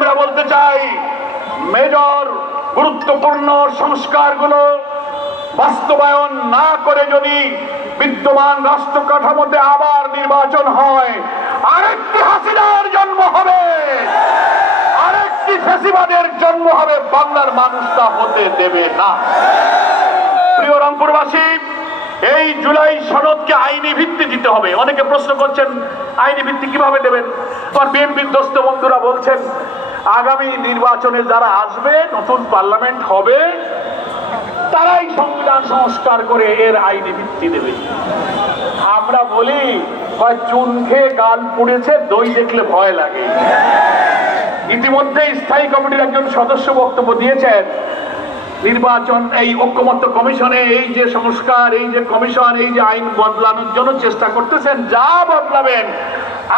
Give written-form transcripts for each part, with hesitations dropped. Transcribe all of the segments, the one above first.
আমরা বলতে চাই, মেজর গুরুত্বপূর্ণ সংস্কারগুলো বাস্তবায়ন না করে যদি বিদ্যমান রাষ্ট্র কাঠামোতে আবার নির্বাচন হয়, আরেকটি হাসিনার জন্ম হবে, আরেকটি ফ্যাসিবাদের জন্ম হবে। বাংলার মানুষ তা হতে দেবে না। প্রিয় রংপুরবাসী, এই জুলাই সনদকে আইনি ভিত্তি দিতে হবে। অনেকে প্রশ্ন করছেন আইনি ভিত্তি কিভাবে দেবেন। আর বিএনপির দোস্ত বন্ধুরা বলছেন আগামী নির্বাচনে যারা আসবে, নতুন পার্লামেন্ট হবে, তারাই সংবিধান সংস্কার করে এর আইনি ভিত্তি দেবে। আমরা বলি, চুন খেয়ে গাল পুড়েছে, দই দেখলে ভয় লাগে। ইতিমধ্যে স্থায়ী কমিটির একজন সদস্য বক্তব্য দিয়েছেন, নির্বাচন এই ঐক্যমত্য কমিশনে এই যে সংস্কার, এই যে কমিশন, এই যে আইন বদলানোর জন্য চেষ্টা করতেছেন, যা বদলাবেন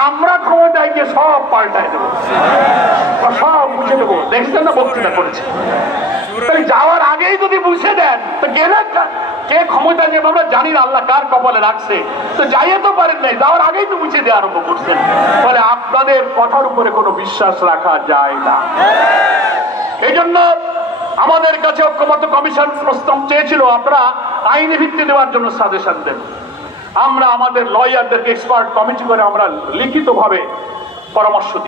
আমরা ক্ষমতায় গিয়ে সব পাল্টায় দেবো, সব বুঝে দেবো। দেখছেন না বক্তৃতা করেছে। যাওয়ার আগেই যদি বুঝে দেন তো গেলে কে ক্ষমতা নেবে আমরা জানি না, আল্লাহ কার কপালে রাখছে। তো যাইয়ে তো পারেন নাই, যাওয়ার আগেই তো বুঝে দেওয়া আরম্ভ করছেন। ফলে আপনাদের কথার উপরে কোনো বিশ্বাস রাখা যায় না। এই জন্য আমাদের কাছে ঐক্যমত্য কমিশন প্রস্তাব চেয়েছিল আপনারা আইনি ভিত্তি দেওয়ার জন্য সাজেশন দেন। আমরা আমাদের লয়ারদেরকে এক্সপার্ট কমিটি করে আমরা লিখিতভাবে পরামর্শ